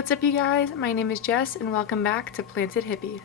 what's up you guys? My name is Jess and welcome back to Planted Hippie.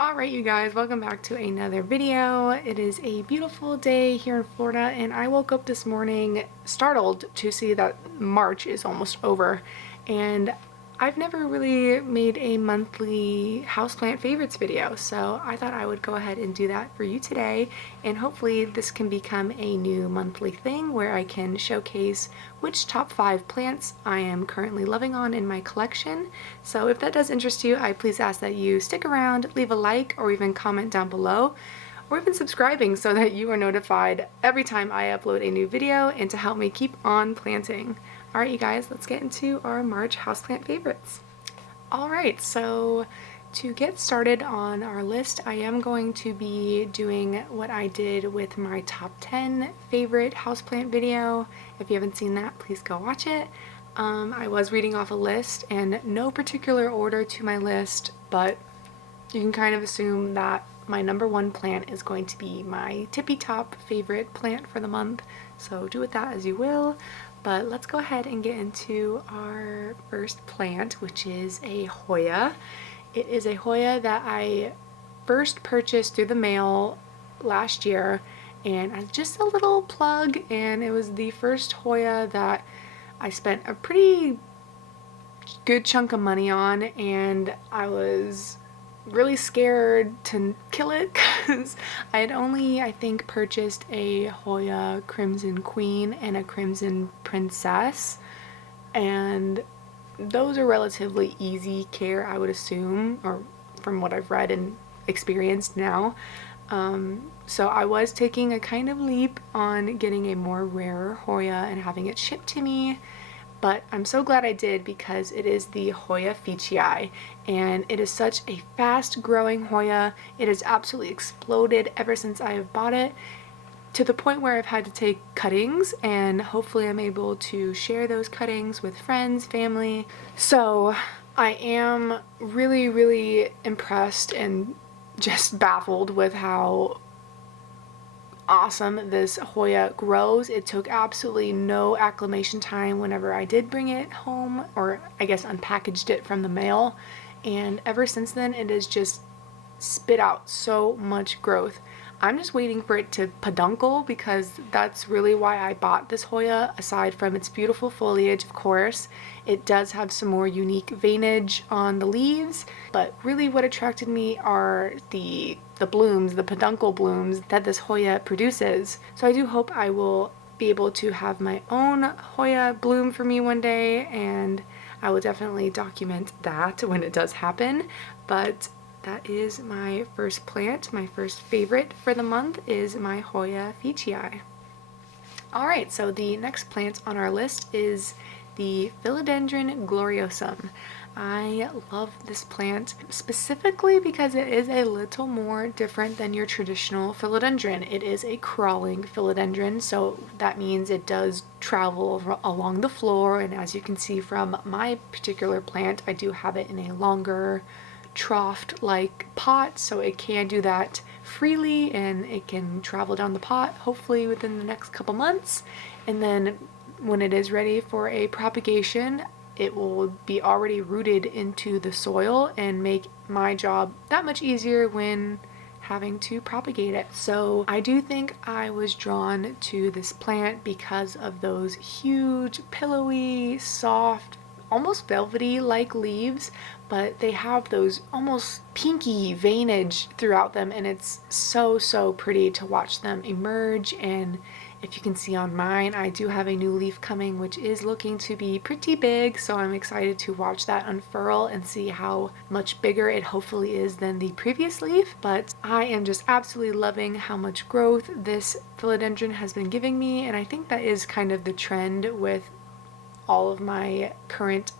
Alright you guys, welcome back to another video. It is a beautiful day here in Florida and I woke up this morning startled to see that March is almost over, and I've never really made a monthly houseplant favorites video, so I thought I would go ahead and do that for you today, and hopefully this can become a new monthly thing where I can showcase which top 5 plants I am currently loving on in my collection. So if that does interest you, I please ask that you stick around, leave a like, or even comment down below, or even subscribing so that you are notified every time I upload a new video and to help me keep on planting. Alright you guys, let's get into our March houseplant favorites. Alright, so to get started on our list, I am going to be doing what I did with my top 10 favorite houseplant video. If you haven't seen that, please go watch it. I was reading off a list and no particular order to my list, but you can kind of assume that my number 1 plant is going to be my tippy top favorite plant for the month, so do with that as you will. But let's go ahead and get into our first plant, which is a Hoya. It is a Hoya that I first purchased through the mail last year, and just a little plug, and it was the first Hoya that I spent a pretty good chunk of money on, and I was really scared to kill it because I had only, I think, purchased a Hoya Crimson Queen and a Crimson Princess, and those are relatively easy care, I would assume, or from what I've read and experienced now. So I was taking a kind of leap on getting a more rarer Hoya and having it shipped to me. But I'm so glad I did because it is the Hoya fiji, and it is such a fast growing Hoya. It has absolutely exploded ever since I have bought it, to the point where I've had to take cuttings, and hopefully I'm able to share those cuttings with friends, family. So I am really impressed and just baffled with how awesome this Hoya grows. It took absolutely no acclimation time whenever I did bring it home, or I guess unpackaged it from the mail, and ever since then it has just spit out so much growth. I'm just waiting for it to peduncle because that's really why I bought this Hoya. Aside from its beautiful foliage, of course, it does have some more unique veinage on the leaves, but really what attracted me are the blooms, the peduncle blooms that this Hoya produces. So I do hope I will be able to have my own Hoya bloom for me one day, and I will definitely document that when it does happen. But that is my first plant. My first favorite for the month is my Hoya fiji. Alright, so the next plant on our list is the Philodendron gloriosum. I love this plant specifically because it is a little more different than your traditional philodendron. It is a crawling philodendron, so that means it does travel along the floor, and as you can see from my particular plant, I do have it in a longer troughed like pot, so it can do that freely and it can travel down the pot hopefully within the next couple months, and then when it is ready for a propagation it will be already rooted into the soil and make my job that much easier when having to propagate it. So I do think I was drawn to this plant because of those huge pillowy soft almost velvety like leaves, but they have those almost pinky veinage throughout them, and it's so pretty to watch them emerge. And if you can see on mine, I do have a new leaf coming which is looking to be pretty big, so I'm excited to watch that unfurl and see how much bigger it hopefully is than the previous leaf. But I am just absolutely loving how much growth this philodendron has been giving me, and I think that is kind of the trend with all of my current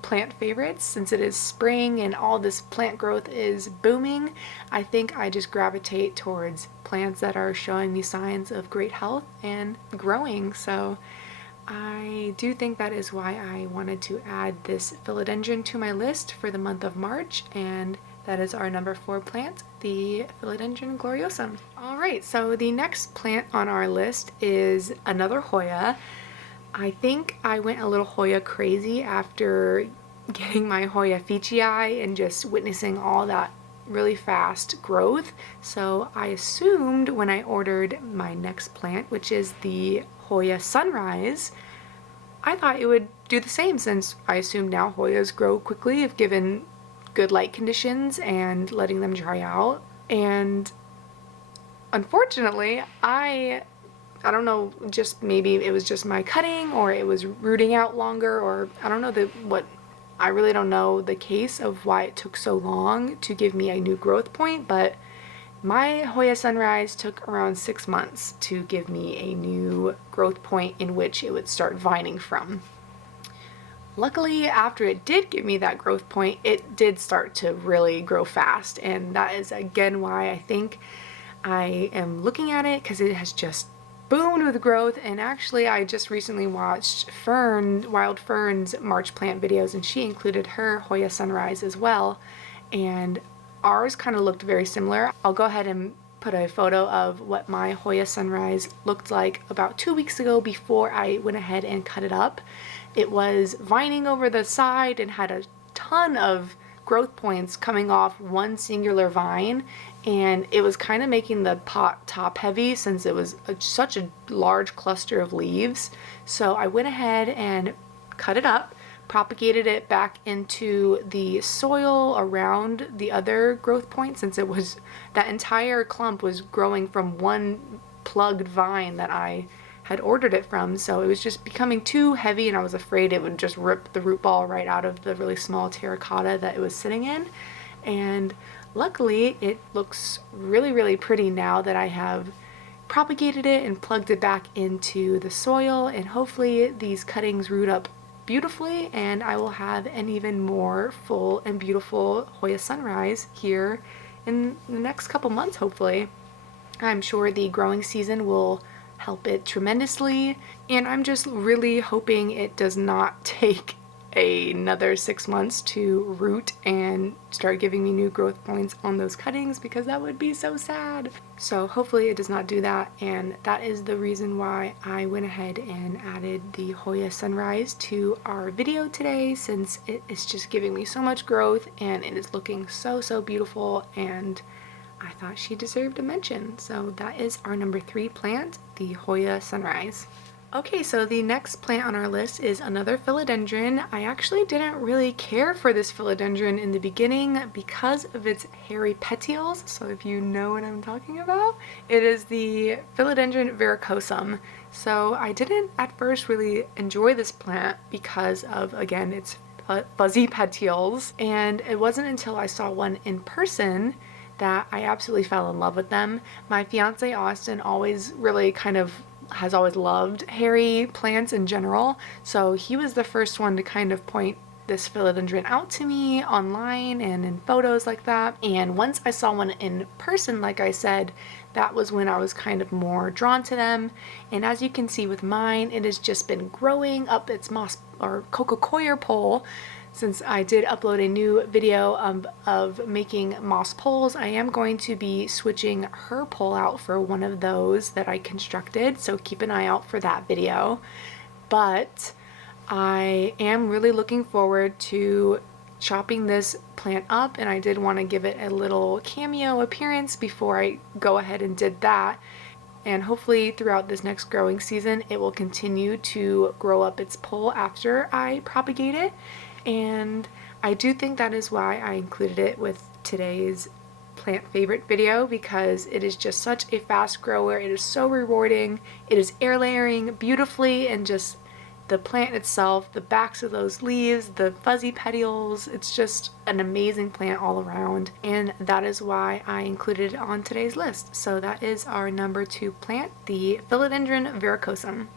plant favorites. Since it is spring and all this plant growth is booming, I think I just gravitate towards plants that are showing me signs of great health and growing. So I do think that is why I wanted to add this philodendron to my list for the month of March, and that is our number 4 plant, the Philodendron gloriosum. Alright, so the next plant on our list is another Hoya. I think I went a little Hoya crazy after getting my Hoya fiji and just witnessing all that really fast growth. So I assumed when I ordered my next plant, which is the Hoya Sunrise, I thought it would do the same, since I assume now Hoyas grow quickly if given good light conditions and letting them dry out. And unfortunately, I don't know, just maybe it was just my cutting or it was rooting out longer, or I don't know I really don't know the case of why it took so long to give me a new growth point, but my Hoya Sunrise took around 6 months to give me a new growth point in which it would start vining from. Luckily, after it did give me that growth point, it did start to really grow fast, and that is again why I think I am looking at it, because it has just boomed with growth. And actually, I just recently watched Wild Fern's March plant videos, and she included her Hoya Sunrise as well, and ours kind of looked very similar. I'll go ahead and put a photo of what my Hoya Sunrise looked like about 2 weeks ago before I went ahead and cut it up. It was vining over the side and had a ton of growth points coming off one singular vine, and it was kind of making the pot top heavy since it was such a large cluster of leaves. So I went ahead and cut it up, propagated it back into the soil around the other growth point, since it was, that entire clump was growing from one plugged vine that I had ordered it from. So it was just becoming too heavy, and I was afraid it would just rip the root ball right out of the really small terracotta that it was sitting in. And luckily it looks really, really pretty now that I have propagated it and plugged it back into the soil, and hopefully these cuttings root up beautifully and I will have an even more full and beautiful Hoya Sunrise here in the next couple months, hopefully. I'm sure the growing season will help it tremendously, and I'm just really hoping it does not take another 6 months to root and start giving me new growth points on those cuttings, because that would be so sad. So hopefully it does not do that, and that is the reason why I went ahead and added the Hoya Sunrise to our video today, since it is just giving me so much growth and it is looking so, so beautiful, and I thought she deserved a mention. So that is our number 3 plant, the Hoya Sunrise. Okay, so the next plant on our list is another philodendron. I actually didn't really care for this philodendron in the beginning because of its hairy petioles, so if you know what I'm talking about, it is the Philodendron Varicosum. So I didn't at first really enjoy this plant because of, again, its fuzzy petioles, and it wasn't until I saw one in person that I absolutely fell in love with them. My fiance Austin always really has always loved hairy plants in general, so he was the first one to kind of point this philodendron out to me online and in photos like that. And once I saw one in person, like I said, that was when I was kind of more drawn to them. And as you can see with mine, it has just been growing up its moss or coco-coir pole. Since I did upload a new video of making moss poles, I am going to be switching her pole out for one of those that I constructed, so keep an eye out for that video. But I am really looking forward to chopping this plant up, and I did want to give it a little cameo appearance before I go ahead and did that. And hopefully throughout this next growing season it will continue to grow up its pole after I propagate it. And I do think that is why I included it with today's plant favorite video, because it is just such a fast grower. It is so rewarding. It is air layering beautifully, and just the plant itself, the backs of those leaves, the fuzzy petioles, it's just an amazing plant all around, and that is why I included it on today's list. So that is our number 2 plant, the Philodendron Varicosum.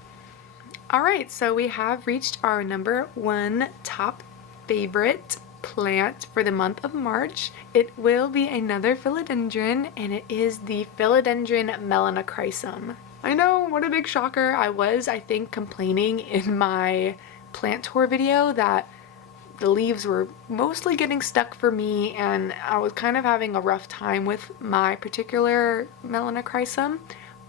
Alright, so we have reached our number 1 top favorite plant for the month of March. It will be another philodendron, and it is the Philodendron Melanocrysome. I know, what a big shocker. I think, complaining in my plant tour video that the leaves were mostly getting stuck for me, and I was kind of having a rough time with my particular Melanocrysome.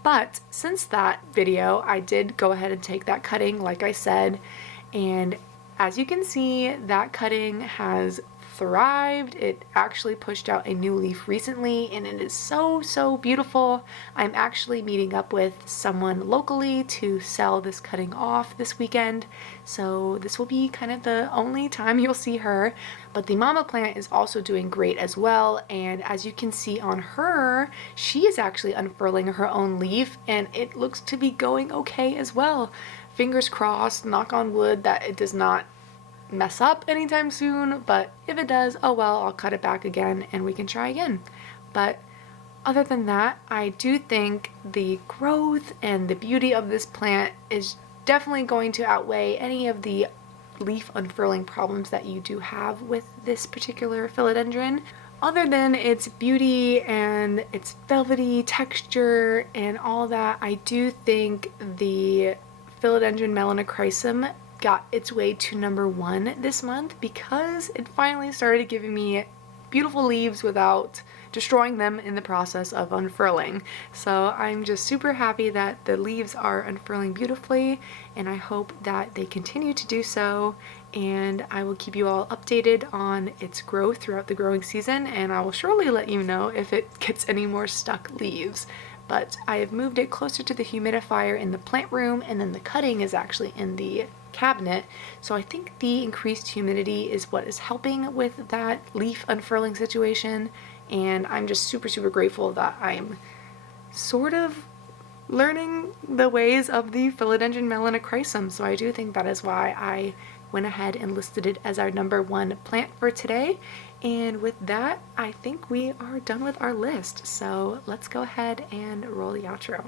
But since that video, I did go ahead and take that cutting, like I said, and as you can see, that cutting has thrived. It actually pushed out a new leaf recently, and it is so beautiful. I'm actually meeting up with someone locally to sell this cutting off this weekend, so this will be kind of the only time you'll see her. But the mama plant is also doing great as well, and as you can see on her, she is actually unfurling her own leaf, and it looks to be going okay as well. Fingers crossed, knock on wood, that it does not mess up anytime soon, but if it does, oh well, I'll cut it back again and we can try again. But other than that, I do think the growth and the beauty of this plant is definitely going to outweigh any of the leaf unfurling problems that you do have with this particular philodendron. Other than its beauty and its velvety texture and all that, I do think the Philodendron Melanocrysome got its way to #1 this month because it finally started giving me beautiful leaves without destroying them in the process of unfurling. So I'm just super happy that the leaves are unfurling beautifully, and I hope that they continue to do so, and I will keep you all updated on its growth throughout the growing season, and I will surely let you know if it gets any more stuck leaves. But I have moved it closer to the humidifier in the plant room, and then the cutting is actually in the cabinet, so I think the increased humidity is what is helping with that leaf unfurling situation, and I'm just super grateful that I'm sort of learning the ways of the Philodendron Melanocrysum. So I do think that is why I went ahead and listed it as our #1 plant for today. And with that, I think we are done with our list, so let's go ahead and roll the outro.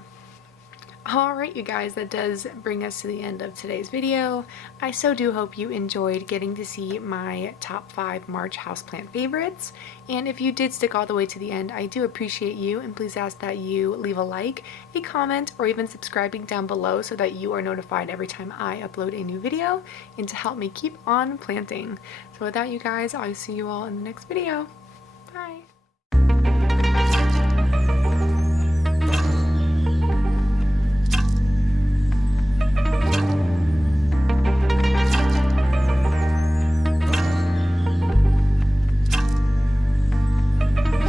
Alright you guys, that does bring us to the end of today's video. I so do hope you enjoyed getting to see my top 5 March houseplant favorites, and if you did stick all the way to the end, I do appreciate you, and please ask that you leave a like, a comment, or even subscribing down below so that you are notified every time I upload a new video, and to help me keep on planting. So with that you guys, I'll see you all in the next video. Bye!